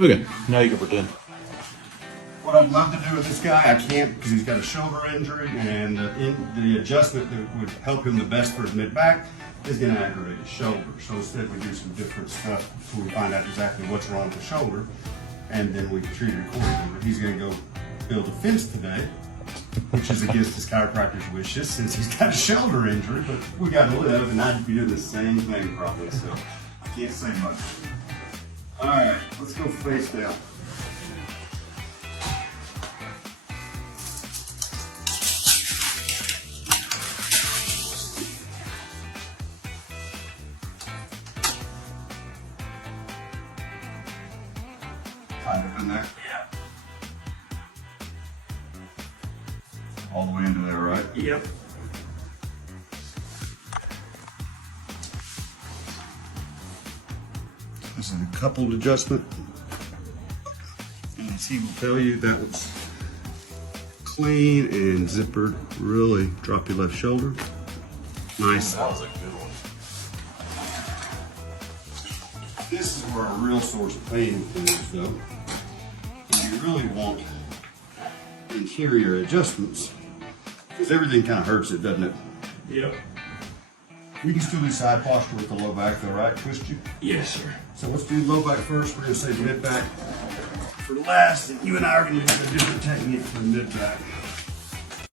Okay, now you can pretend. What I'd love to do with this guy, I can't because he's got a shoulder injury, and the adjustment that would help him the best for his mid-back is going to aggravate his shoulder. So instead we do some different stuff before we find out exactly what's wrong with the shoulder, and then we treat it accordingly. But he's going to go build a fence today, which is against his chiropractor's wishes since he's got a shoulder injury, but we got to live, and I'd be doing the same thing probably, so I can't say much. All right, let's go face down. Kind of in there. Yeah. All the way into there, right? Yep. This is a coupled adjustment. And as he will tell you, that was clean and zippered. Really drop your left shoulder. Nice. That was a good one. This is where a real source of pain is, though. And you really want interior adjustments because everything kind of hurts it, doesn't it? Yep. We can still do side posture with the low back, though, right? Twist you. Yes, sir. So let's do low back first. We're going to save mid back for last. And you and I are going to use a different technique for mid back.